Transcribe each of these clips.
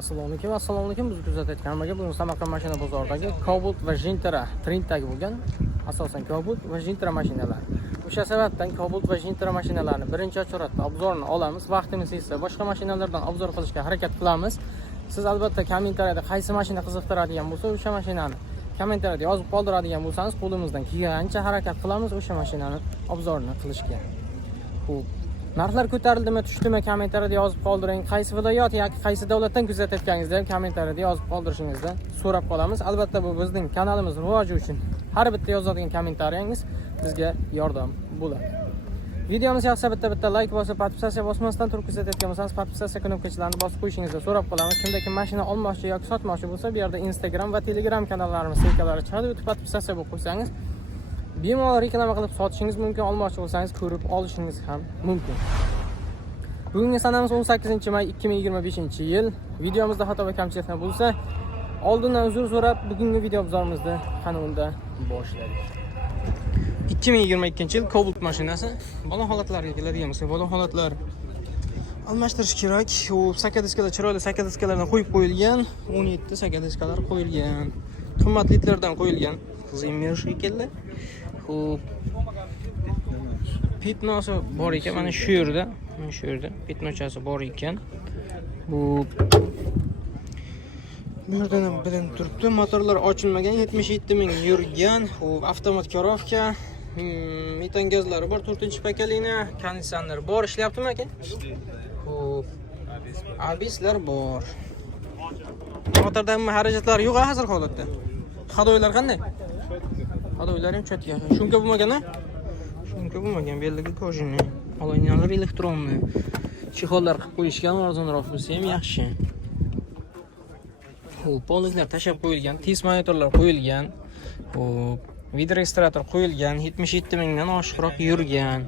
Assalomu alaykum. Biz kuzatayotgan nimaga bugun Samarqand mashina bozoridagi Cobalt va Gentra trenddagi bo'lgan asosan Cobalt va Gentra mashinalar. O'sha sababdan Cobalt va Gentra mashinalarini birinchi suratda obzorini olamiz. Vaqtimiz esa boshqa mashinalardan obzor qilishga harakat qilamiz. Siz albatta kommentariyada qaysi mashina qiziqtiradigan bo'lsa, o'sha mashinani kommentariyada yozib qoldiradigan bo'lsangiz, qo'limizdan kelgancha harakat qilamiz o'sha mashinani obzorini qilishga. Xo'p. Narxlar ko'tarildimi, tushdimi kommentariyada yozib qoldiring. Qaysi viloyat yoki qaysi davlatdan kuzatayotganingizni ham kommentariyada yozib qoldirishingizni so'rab qolamiz. Albatta bu bizning kanalimiz rivoji uchun har bitta yozadigan kommentariyangiz bizga yordam bo'ladi. Videomiz yoqsa bitta like bosib, podpisatsiya bosmasdan turib kuzatayotgan bo'lsangiz, podpisatsiya knopkachalarini bosib qo'yishingizni so'rab qolamiz. Kimda kim mashina olmoqchi yoki sotmoqchi bo'lsa, bu yerda Instagram va Telegram kanallarimiz silkalari chiqadi. O'tib podpisatsiya bo'lib qo'ysangiz, bemalol reklama qilib sotishingiz mumkin, olmoqchi bo'lsangiz ko'rib olishingiz ham mumkin. Bugungi sanamiz 18-may 2025-yil. Videomizda xato va kamchiliklar bo'lsa, oldindan uzr so'rab, bugungi video obzorimizni qani unda boshlaylik. 2022-yil Cobalt mashinasi. Bola holatlarga keladigan bo'lsa, bola holatlar almashtirish kerak. U sakadiskalar, chiroyli sakadiskalardan qo'yib qo'yilgan, 17 sakadiskalar qo'yilgan. Qimmat litrlardan qo'yilgan. Zimmer shekilli. Xo'p. Pitnosi bor ekan, mana shu yerda, pitnochasi bor ekan. Bu yerdan bilan turibdi. Motorlar ochilmagan, 77 ming yurgan. Xo'p, avtomat korovka, metan gazlari bor, 4-pakalina, konditsioner bor, ishlayaptimi aka? Xo'p. Abislar bor. Motorda hamma xarajatlar yo'q hozir holatda. Hadoylar qanday? Hadoylar ham chatga. Shunga bo'lmagan-a? Shunga bo'lmagan, belligi kojini. Olaynalar elektronni. Chexollar qilib qo'yishgan, arzonroq bo'lsa ham yaxshi. Xo'p, polizlar tashab qo'yilgan, tiz monitorlar qo'yilgan. Xo'p, video registrator qo'yilgan, 77 mingdan oshiqroq yurgan.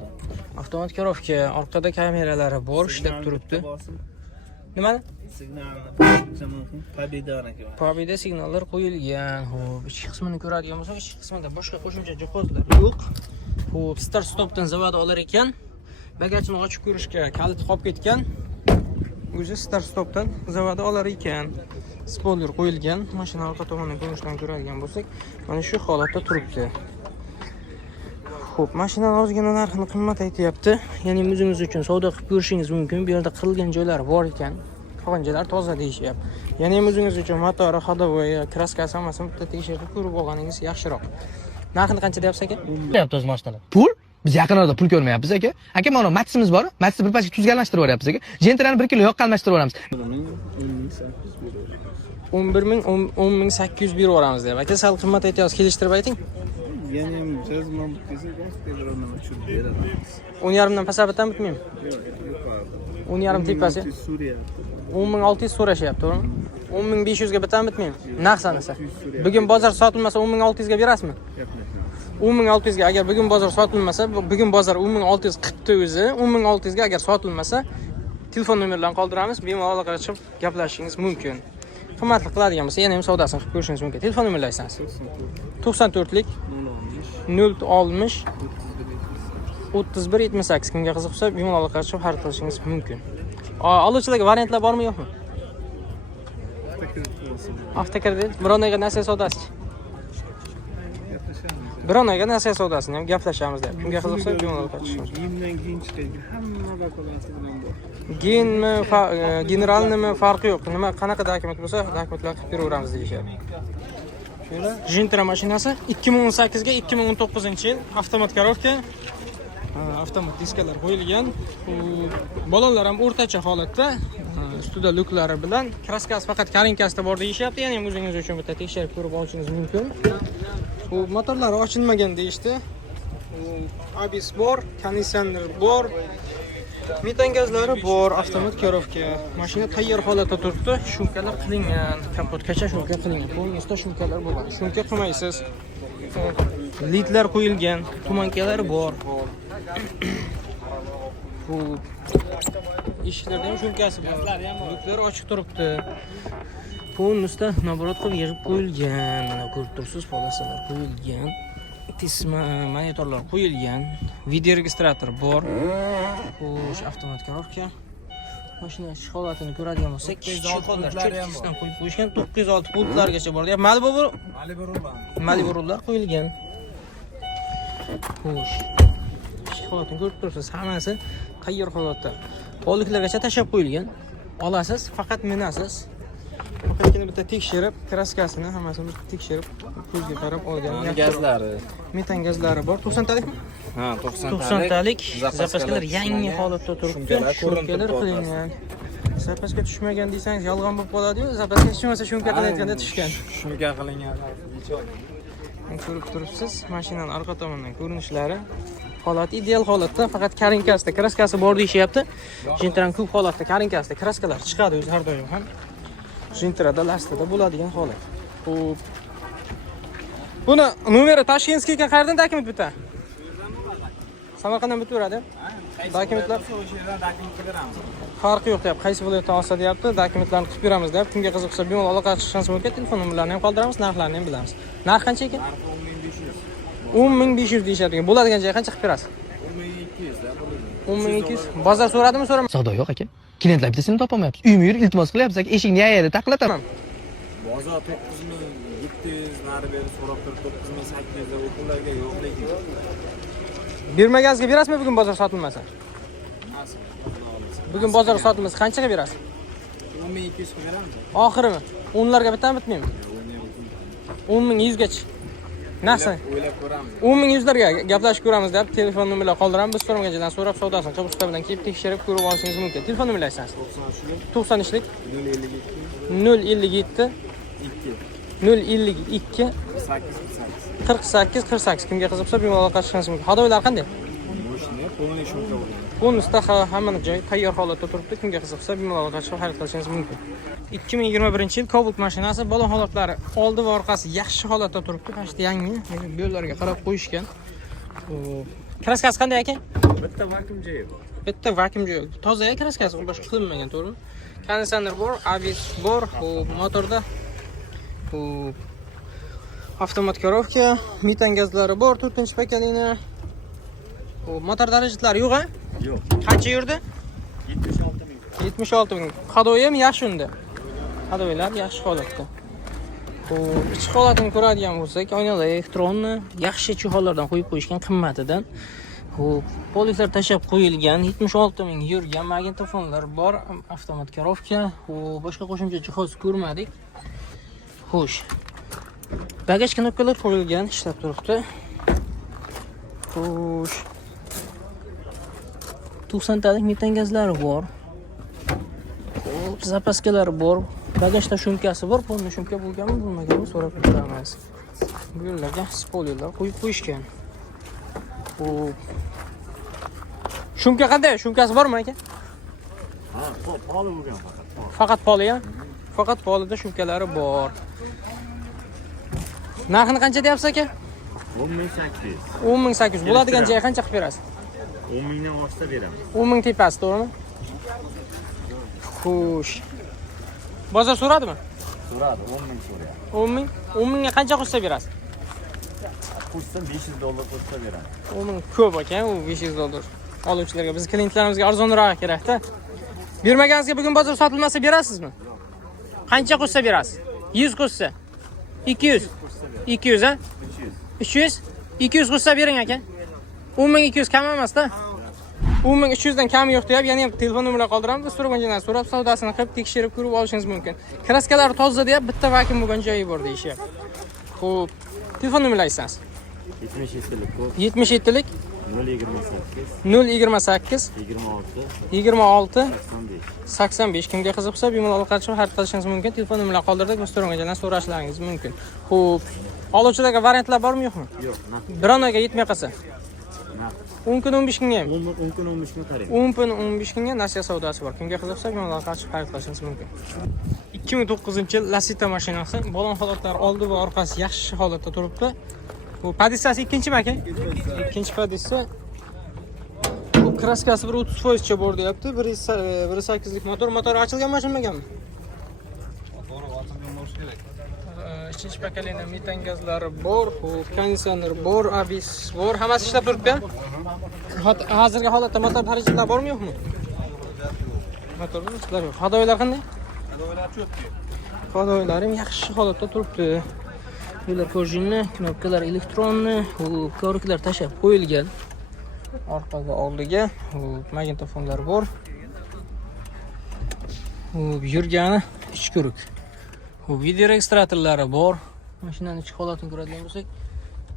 Avtomat korovka, orqada kameralari bor, ishlab turibdi. Nimani? Pobeda signallar qo'yilgan. Xo'p, ichki qismini ko'radigan bo'lsak, ichki qismida boshqa qo'shimcha jihozlar yo'q. Xo'p, start stopdan zavod olar ekan. Bagajni ochib ko'rishga kalit qolib ketgan. O'zi start stopdan zavod olar ekan. Spoiler qo'yilgan. Mashina orqa tomonidan ko'rinishdan ko'radigan bo'lsak, mana shu holatda turibdi. Xo'p, mashinaning ozgina narxini qimmat aytayapti. Ya'ni o'zingiz uchun savdo qilib ko'rishingiz mumkin. Bu yerda qilgan joylari bor ekan. Qolgan joylar toza deyishyapti. Ya'ni o'zingiz uchun motori, ходовой, kraskasi hammasini bitta tekshirib ko'rib olganingiz yaxshiroq. Narxini qancha deyapsiz aka? Deyapti o'z mashinalar. Pul? Biz yaqin orada pul ko'rmayapmiz aka. Aka, mana matsimiz bor. Matsni bir pachka tuzga almashtirib yuboryapmiz aka. Gentrani 1 kilo yoqqa almashtirib yuboramiz. 10.800 berib yuboramiz deyapti. Aka, sal qimmat aytyapsiz, kelishtirib ayting. Yani cezmam kesilgan Instagramdan uçurib beramiz. 10.5 dan pasabitdan bitmaymi? Yo'q. 10.5 tepasi. Suriya. 10.600 so'rashyapti, to'g'rimi? 10.500 ga bitan bitmaymi? Naq sanasa. Bugun bozor sotilmasa 10.600 ga berasizmi? 10.600 ga agar bugun bozor sotilmasa, bugun bozor 10.600 qilibdi o'zi. 10.600 ga agar sotilmasa, telefon nomerlarini qoldiramiz, bemalol aloqaga chiqib gaplashishingiz mumkin. Qimmatli qiladigan bo'lsa, yana ham savdosini qilib ko'rishingiz mumkin. Telefon nomerlarini aytsangiz. 94lik 060 31 78. Kimga qiziq bo'lsa, bemalol aloqaga chiqib xarid qilishingiz mumkin. Oluvchilarga variantlar bormi yo'qmi? Avtokredit, bironaga nasiya savdosi. Bironaga nasiya savdosini ham gaplashamiz deb. Kimga qiziq bo'lsa, bemalol aloqaga chiqing. Giyimdan keyin chiqadi. Hamma bakolasi bilan bor. Genmi, generalnimi farqi yo'q. Nima qanaqa dokument bo'lsa, dokumentlar qilib beraveramiz deyishyapti. Gentra mashinasi 2018 ga 2019-yil avtomat korovka, avtomat diskalar qo'yilgan. Balolar ham o'rtacha holatda, ustida luklari bilan, kraskasi faqat karinkasida bor deyishyapti. Ya'ni o'zingiz uchun bitta tekshirib ko'rib olishingiz mumkin. Bu motorlari ochilmagan deyishdi. Abis bor, konditsioner bor. Metan gazlari bor, avtomat korovka. Mashina tayyor holatda turibdi. Shumkalar qilingan, kapotgacha shumka qilingan. Bo'ynida shumkalar bo'lgan. Shumka qilmaysiz. Lidlar qo'yilgan, tumankalar bor. Bu eshiklarda ham shumkasi bor. Luklar ochiq turibdi. Polnusda naborot qilib yig'ib qo'yilgan. Mana ko'rib turibsiz, polasalar qo'yilgan. Monitorlar qo'yilgan, video registrator bor. Xo'sh, avtomat korovka. Mashina ichki holatini ko'radigan bo'lsak, shifoxonalar cho'tkisidan qo'yib qo'yishgan, 906 pultlargacha bor. Malibu rullar qo'yilgan. Xo'sh. Ichki holatini ko'rib turibsiz, hammasi tayyor holatda. Qo'lliklargacha tashab qo'yilgan. Olasiz, faqat minasiz. Faqatgina bitta tekshirib, kraskasini hammasini tekshirib, ko'zga qarab olgan. Gazlari. Metan gazlari bor. 90 talikmi? Ha, 90 90 talik. Zapaskalar yangi holatda turibdi. Shumkalar qilingan. Zapaska tushmagan desangiz yolg'on bo'lib qoladi-yu, zapaska tushmasa shumka qilayotganda tushgan. Shunga qilingan. Ko'rib turibsiz, mashinaning orqa tomonidan ko'rinishlari. Holati ideal holatda, faqat karinkasida kraskasi bor deyishyapti. Jintran ko'p holatda karinkasida kraskalar chiqadi o'zi har doim ham. Jintrada lastida bo'ladigan holat. Xo'p. Buni nomeri Tashkentskiga qayerdan dokument bitta? Samarqanddan bitaveradi. Dokumentlar farqi yo'q deyapti. Qaysi viloyatdan olsa deyapti. Dokumentlarni qilib beramiz deyapti. Kimga qiziqsa bemalol aloqa qilishingiz mumkin. Telefon nomerlarini ham qoldiramiz, narxlarini ham bilamiz. Narx qancha ekan? 10500 deyishadi. Bo'ladigan joy qancha qilib berasiz? 10200. Bozor so'radimi, so'ramadi? Savdo yo'q aka. Klientlar bittasini topolmayapmiz. Uyma yur iltimos qilyapsiz aka. Eshikni yayadi, taqlataman. Bozor 9700 nari beri so'rab turib 9800 da o'quvlarga yo'q lekin. Bermaganingizga berasizmi bugun bozor sotilmasa? Bugun bozor sotilmasa qanchaga berasiz? 10200 ga beramiz. Oxirimi? 10 larga bitami bitmaymi? 10100 gacha. Naqsa. O'ylab ko'ramiz. 10100 larga gaplashib ko'ramiz deb telefon nomerlarini qoldiramiz. Biz so'ramagan joydan so'rab savdosini qilib usta bilan kelib tekshirib ko'rib olishingiz mumkin. Telefon nomerlaringizni aytsangiz. 90'lik 052 052 48 48 kimga qiziqsa bemalol qilishingiz mumkin. Hadoylar qanday? Mashina polniy shumka bo'lgan. Bonusda hamma joy tayyor holatda turibdi. Kimga qiziqsa bemalol xarid qilishingiz mumkin. 2021-yil Cobalt mashinasi balon holatlari oldi va orqasi yaxshi holatda turibdi. Qashti yangi yo'llarga qarab qo'yishgan. Kraskasi qanday ekan? Bitta vakuum joyi bor. Bitta vakuum joyi. Toza kraskasi boshqa qilinmagan, to'g'rimi? Konditsioner bor, ABS bor, motorda avtomat korovka, metan gazlari bor, 4-paketini. Motor darajatlari yo'q-a? Yo'q. Qancha yurdi? 76000. 76000. Hadoyi ham yaxshi unda. Hadoylar yaxshi holatda. Ichki holatini ko'radigan bo'lsak, oynalar elektronni yaxshi chihollardan qo'yib qo'yishgan qimmatidan. Polislar tashab qo'yilgan, 76000 yurgan magnitofonlar bor, avtomat korovka, boshqa qo'shimcha jihoz ko'rmadik. Xo'sh. Bagaj knopkalar qo'yilgan, ishlab turibdi. Xo'sh. 90 talik metan gazlari bor. Zapaskalar bor. Bagajda shumkasi bor. Polni shumka bo'lganmi, bo'lmaganmi so'rab ko'ramiz. Bu yerlarga spoilerlar qo'yib qo'yishgan. Shumka qanday? Shumkasi bormi aka? Ha, poli bo'lgan faqat. Faqat poli-ya? Faqat polida shumkalari bor. Narxini qancha deyapsiz aka? 10800. 10800. Bo'ladigan joy qancha qilib berasiz? 10000 dan oshsa beramiz. 10000 tepasi, to'g'rimi? Xo'sh. Bozor so'radimi? So'radi, 10000 so'rayapti. 10000. 10000 ga qancha qo'shsa berasiz? Qo'shsa $500 qo'shsa beramiz. 10000 ko'p ekan, u $500. Oluvchilarga, biz klientlarimizga arzonroq kerak-da. Bermaganingizga bugun bozor sotilmasa berasizmi? Qancha qo'shsa berasiz? 100 qo'shsa. 200. 200 a? 300. 200 qo'shsa bering aka. 10200 kam emas-da. 10300 dan kami yo'q deyap, yana ham telefon nomerlarini qoldiramiz. Biz so'raganlardan so'rab, savdosini qilib tekshirib ko'rib olishingiz mumkin. Kraskalari toza deyap, bitta vakuum bo'lgan joyi bor deyishyapti. Xo'p, telefon nomerlaringizni aytsangiz. 77lik kod 77lik 028 028 26 26 85. Kimga qiziqsa bemalol xarid qilishingiz mumkin. Telefon nomerlarini qoldirdik, biz so'raganlardan so'rashlaringiz mumkin. Xo'p, oluvchilarga variantlar bormi yo'qmi? Yo'q, Bir oyga yetmay qolsa. 10 kun 15 kunga ham. 10 kun 15 kun qarang. 10 kun 15 kunga nasiya savdosi bor. Kimga qiziqsa bemalol xarid qilishingiz mumkin. 2009-yil Lacetti mashinasi, balon holatlari oldi va orqasi yaxshi holatda turibdi. Bu podissasi ikkinchimi aka? Ikkinchi podissa. Bu kraskasi 30% cha bor deyapti. 1.8 lik motor ochilganmi, ochilmaganmi? Motori ochilgan bo'lishi kerak. Ikkinchi pakaleniya metan gazlari bor, konditsioner bor, ABS bor, hammasi ishlab turibdi. Hozirgi holatda motor xarajatlar bormi yo'qmi? motorda ishlar yo'q. Hadoylar qanday? Hadoylar cho'tki. Hadoylar ham yaxshi holatda turibdi. Bular prujinni, knopkalar elektronni, ko'riklar tashab qo'yilgan. Orqaga, oldiga magnitofonlar bor. Yurgani ich ko'rik. Video registratorlari bor. Mashinaning ichki holatini ko'radigan bo'lsak,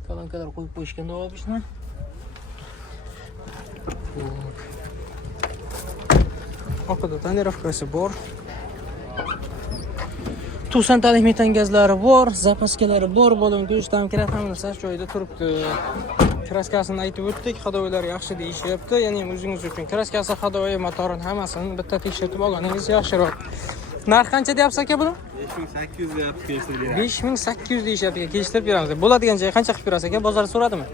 kolonkalar qo'yib qo'yishgan obishni. Orqada tonirovkasi bor. 90 talik metan gazlari bor, zapaskalari bor, balon to'shdan kiratamasa joyida turibdi. Kraskasini aytib o'tdik, hadoylar yaxshi deyishyapti. Ya'ni o'zingiz uchun kraskasi, hadoyi, motorini hammasini bitta tekshirib olganingiz yaxshiroq. Narx qancha deyapsiz aka buni? 5800 deyapti, kelishtirib beramiz. 5800 deyishyapti, kelishtirib beramiz. Bo'ladigan joy qancha qilib berasiz aka? Bozor so'radimi?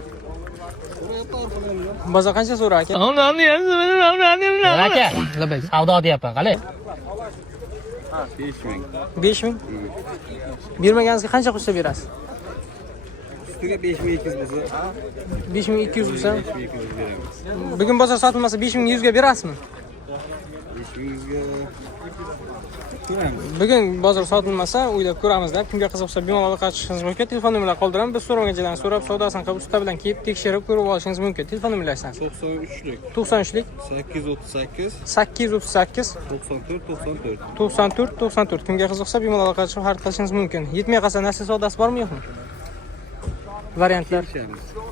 Bozor qancha so'rar aka? Aka, savdo deyapman, qalay? 5000. 5000. Bermaganingizga qancha qo'shsa berasiz? Ustiga 5200 bo'lsa, 5200 bo'lsa, 5200 beramiz. bugun bozor sotilmasa 5100 ga berasizmi? 5100 ga beramiz. Bugun bozor sotilmasa, o'ylab ko'ramizda. Kimga qiziqsa, bemalol aloqa qilishingiz mumkin. Telefon nomerlarini qoldiraman. Biz so'ragan joydan so'rab, savdosini qilib, usta bilan kelib tekshirib ko'rib olishingiz mumkin. Telefon nomerlarini aytsangiz. 93lik 93lik 838 838 94 94. Kimga qiziqsa, bemalol aloqa qilib, xarid qilishingiz mumkin. Yetmay qolsa, nasl savdosi bormi, yo'qmi? Variantlar.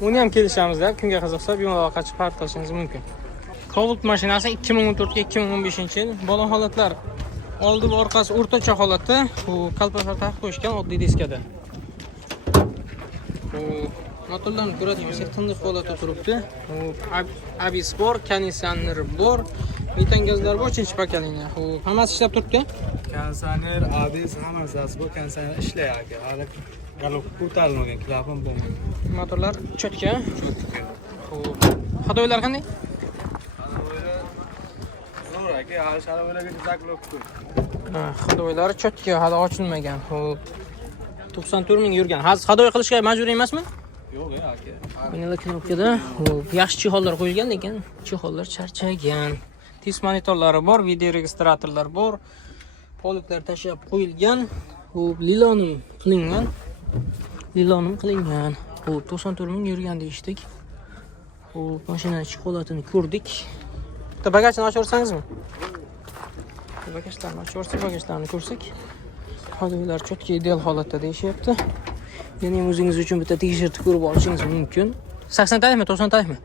Uni ham kelishamiz deb, kimga qiziqsa, bemalol aloqa qilib, xarid qilishingiz mumkin. Cobalt mashinasi 2014 ga 2015-yil. Bola holatlar oldi va orqasi o'rtacha holatda, bu kalpaklar taqib qo'yishgan oddiy diskada. Motorlarni ko'radigan bo'lsak, tindiq holatda turibdi. Abis bor, konditsioner bor, metan gazlar bor, 3-pakalini. Hammasi ishlab turibdi. Konditsioner, ABS hammasi bor, konditsioner ishlayapti. Hali galop ko'tarilmagan, klapan bo'lmagan. Motorlar cho'tka. Hadoylar qanday? Zo'r aka, hali sharabalarga zaklab qo'y. Hadoylari cho'tka, hali ochilmagan. 94 ming yurgan. Hozir hadoy qilishga majbur emasmi? Yo'q aka. Mana knopkada yaxshi chihollar qo'yilgan, lekin chihollar charchagan. Tis monitorlari bor, video registratorlar bor. Poliklar tashab qo'yilgan. Lilonim qilingan. 94 ming yurgan deyishdik. Mashinaning ichki holatini ko'rdik. Bitta bagajni ochib ko'rsangizmi? Bagajlarni ochib ko'rsak, bagajlarni ko'rsak, hadoylar cho'tka ideal holatda deyishyapti. Ya'ni o'zingiz uchun bitta tekshirib ko'rib olishingiz mumkin. 80 talikmi, 90 talikmi?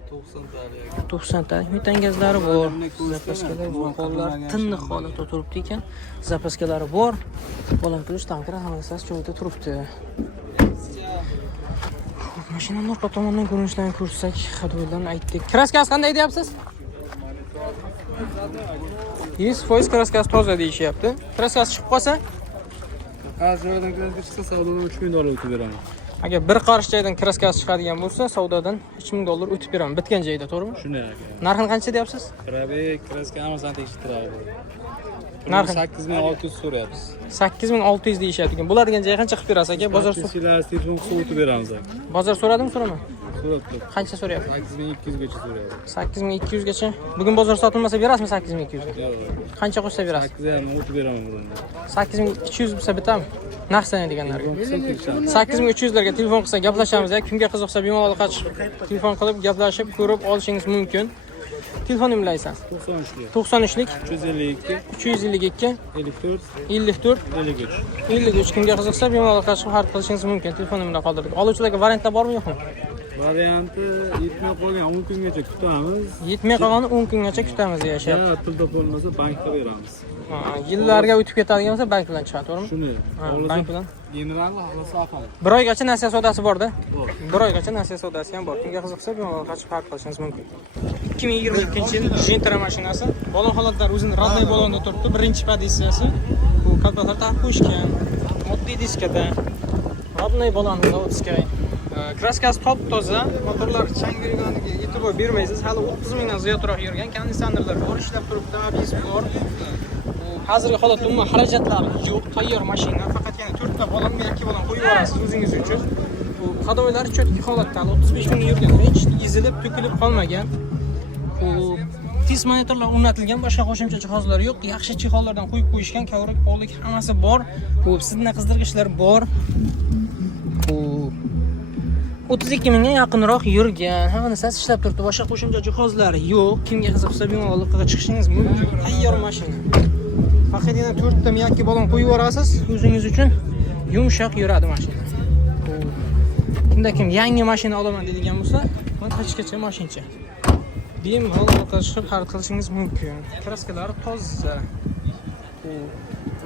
90 talik metan gazlari bor. Zapaskalar bor. Qo'llar tindiq holatda turibdi ekan. Zapaskalari bor. Bolam pulush tanklar hammasi joyida turibdi. Mashinaning orqa tomonidan ko'rinishlarini ko'rsak, hadoylarni aytdik. Kraskasi qanday deyapsiz? 100% kraskasi toza deyishyapti. Kraskasi chiqib qolsa, Joydan kraska chiqsa, savdodan 3000 dollar o'tib beraman. agar bir qarish joydan kraskasi chiqadigan bo'lsa, savdodan 3000 dollar o'tib beraman. Bitgan joyda, to'g'rimi? Shunday aka. Narxini qancha deyapsiz? Probek, kraska hammasini tekshirtiradi. Narxi 8600 so'rayapsiz. 8600 deyishyapti ekan. Bo'ladigan joy qancha qilib berasiz aka? Bozor telefon qilib o'tib beramiz aka. Bozor so'radimi, so'rama? So'rabdi. Qancha so'rayapti? 8200 gacha so'rayapti. 8200 gacha. Bugun bozor sotilmasa berasizmi 8200 ga? Yo'q. Qancha qo'shsa berasiz? 800 o'tib beraman bunda. 8200 bo'lsa bitami? Narx sanaydiganlarga. 8300 larga telefon qilsa gaplashamiz. Kimga qiziqsa bemalol telefon qilib gaplashib ko'rib olishingiz mumkin. Telefon nomerlaysan. 93lik 352 54 54 53. Kimga qiziqsa bemalol xarid qilishingiz mumkin. Telefon nomerini qoldirdik. Oluvchilarga variantlar bormi, yo'qmi? Varianti yetmay qolgan 10 kungacha kutamiz. Yetmay qolgani 10 kungacha kutamiz deyashyapti. Pul topolmasa bankda beramiz. Yillarga o'tib ketadigan bo'lsa bank bilan chiqadi, to'g'rimi? Shuni. Bank bilan. General xohlasa olamiz. Bir oygacha nasiya savdosi bor-da. Bir oygacha nasiya savdosi ham bor. Kimga qiziqsa bemalol xarid qilishingiz mumkin. 2022-yil Gentra mashinasi. Bola holatlar o'zini radday balonda turibdi. Birinchi pozitsiyasi. Bu kalpatar taqib qo'yishgan. Moddiy diskada. Radday balonda o'tskay. Kraskasi top toza, motorlar chang yurganiga e'tibor bermaysiz. Hali 30 mingdan ziyodroq yurgan, konditsionerlar bor, ishlab turibdi, ABS bor. Hozirgi holatda umuman xarajatlari yo'q, tayyor mashina. Faqat yana 4 ta bolam yoki bolam qo'yib yuborasiz o'zingiz uchun. Bu hadoylari cho'tki holatda, 35 ming yurgan, hech ezilib, to'kilib qolmagan. Bu tis monitorlar o'rnatilgan, boshqa qo'shimcha jihozlar yo'q. Yaxshi chexollardan qo'yib qo'yishgan, kovrak, pollik hammasi bor. Xo'p, sidna qizdirgichlar bor. Xo'p. 32 mingga yaqinroq yurgan. Hamma narsasi ishlab turibdi. Boshqa qo'shimcha jihozlar yo'q. Kimga qiziqsa bemalol aloqaga chiqishingiz mumkin. Tayyor mashina. Faqatgina 4 ta miyakki balon qo'yib yuborasiz, o'zingiz uchun yumshoq yuradi mashina. Kimda kim yangi mashina olaman deydigan bo'lsa, mana hechgacha mashincha. Bemalol aloqaga chiqib xarid qilishingiz mumkin. Kraskalari toza.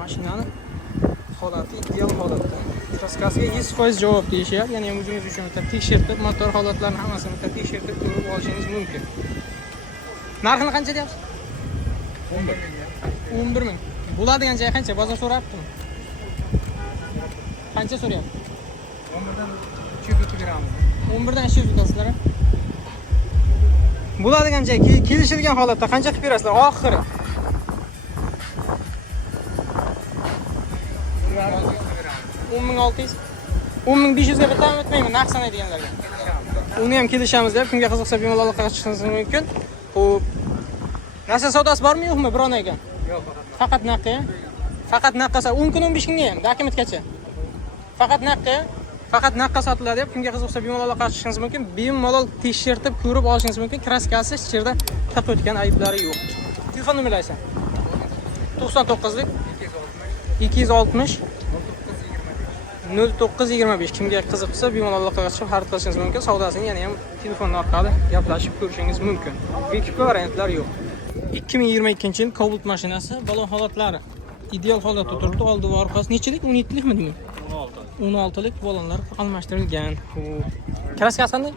Mashinani holati ideal holatda. Kraskasiga 100% javob deyishyapti. Ya'ni o'zingiz uchun bitta tekshirib, motor holatlarini hammasini bitta tekshirib ko'rib olishingiz mumkin. Narxini qancha deyapsiz? 11 ming. Bo'ladigan joy qancha? Bozor so'rayaptimi? Qancha so'rayapti? 11 dan 200 beramiz. 11 dan 200 o'tasizlar. Bo'ladigan joy kelishilgan holatda qancha qilib berasizlar? Oxiri. 10600. 10500 ga bitam o'tmayman, narx sanaydiganlarga. Uni ham kelishamiz deb, kimga qiziqsa bemalol aloqaga chiqishingiz mumkin. Xo'p. Narsa savdosi bormi yo'qmi biron ekan? Yo'q, faqat naqqa. Faqat naqqa 10 kun 15 kunga ham, dokumentgacha. Faqat naqqa sotiladi deb, kimga qiziqsa bemalol aloqaga chiqishingiz mumkin. Bemalol tekshirib ko'rib olishingiz mumkin. Kraskasi hech yerda tiq o'tgan ayblari yo'q. Telefon nomerlaysan. 99lik 260 0925. Kimga qiziqsa bemalol aloqaga chiqib xarid qilishingiz mumkin. Savdosini yana ham telefon orqali gaplashib ko'rishingiz mumkin. Bekipka variantlar yo'q. 2022-yil Cobalt mashinasi, balon holatlari ideal holatda turibdi. Oldi va orqasi nechilik? 17likmi deymi? 16lik balonlar almashtirilgan. Kraskasi qanday?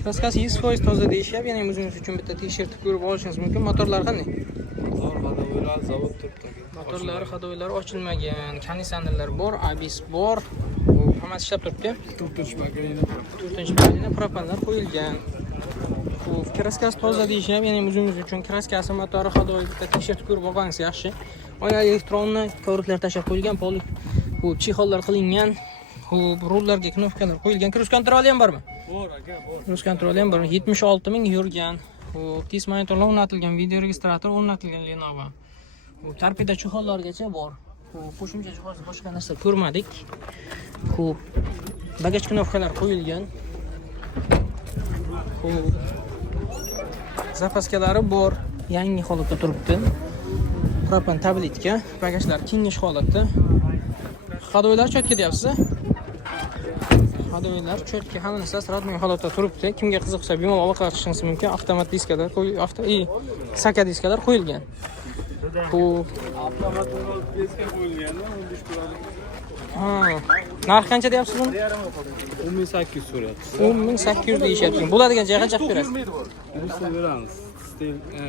Kraskasi 100% toza deyishyapti. Ya'ni o'zingiz uchun bitta tekshirib ko'rib olishingiz mumkin. Motorlari qanday? Motorlari, hadoylari ochilmagan, konditsionerlar bor, ABS bor. Hammasi ishlab turibdi. 4-bagina propanlar qo'yilgan. Xo'p, kraskasi toza deyishyapti. Ya'ni o'zingiz uchun kraskasi, motori, hadoyi bitta tekshirib ko'rib olsangiz yaxshi. Oyna elektronni kovraklar tashab qo'yilgan, polik. Xo'p, chexollar qilingan. Xo'p, rullarga knopkalar qo'yilgan. Cruise kontroli ham bormi? Bor, aka, bor. Cruise kontroli ham bor. 76 ming yurgan. Xo'p, tis monitorlar o'rnatilgan, video registrator o'rnatilgan Lenovo. Xo'p, tarpida chexollargacha bor. Xo'p, qo'shimcha jihoz boshqa narsa ko'rmadik. Xo'p, bagaj knopkalar qo'yilgan. Xo'p, zapaskalari bor, yangi holatda turibdi. Propan tabletka, bagajlar kengish holatda. Hadoylar cho'tka deyapsiz. Hadoylar cho'tka, hamma narsa radnoy holatda turibdi. Kimga qiziqsa bemalol aloqaga chiqishingiz mumkin. Avtomat diskalar saka diskalar qo'yilgan. Xo'p, avtomat diska qo'yilgan, 15 turadi. Ha, narx qancha deyapsiz buni? 10800 so'rayapti. 10800 deyishyapti. Bo'ladigan joyga qancha berasiz? Biz beramiz.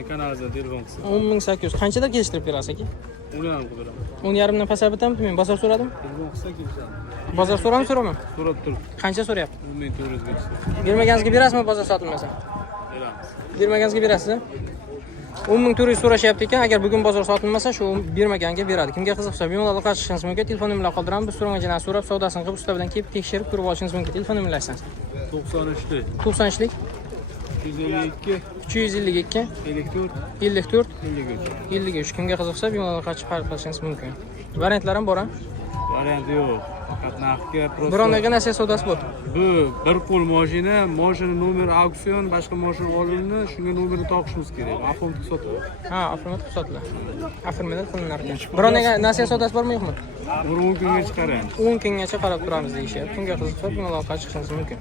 Kanalda telefon qilsa. 10800. Qanchadan kelishtirib berasiz aka? Uni ham qilamiz. 10,5 dan pasayib bitammi? Men bozor so'radim. Telefon qilsa kelishadi. Bozor so'raman? So'rab tur. Qancha so'rayapti? 1400 berasiz. Bermaganingizga berasizmi bozor sotilmasa? Beramiz. Bermaganingizga berasiz? 10400 so'rashyapti ekan. Agar bugun bozor sotilmasa, shu bermaganiga beradi. Kimga qiziqsa bemalol aloqa qilishingiz mumkin. Telefon nomerlarini qoldiramiz. Biz so'ramagan so'rab, savdosini qilib, usta bilan kelib tekshirib ko'rib olishingiz mumkin. Telefon nomerlaringiz 93lik 93lik 252 252 54 54 53. 53. Kimga qiziqsa bemalol aloqa chiqib xarid qilishingiz mumkin. Variantlar ham bor ha? Variant yo'q. Faqat narxga prosta. Birontaga narsa savdosi bor. Bu bir qo'l mashina nomer auksion, boshqa mashina olindi, shunga nomerni topishimiz kerak. Avtomatik sotiladi. Ha, avtomatik sotiladi. Avtomatik qilinar ekan. Birontaga narsa savdosi bormi yo'qmi? 10 kunga chiqaramiz. 10 kungacha qarab turamiz deyishyapti. Kimga qiziqsa bemalol aloqa chiqishingiz mumkin.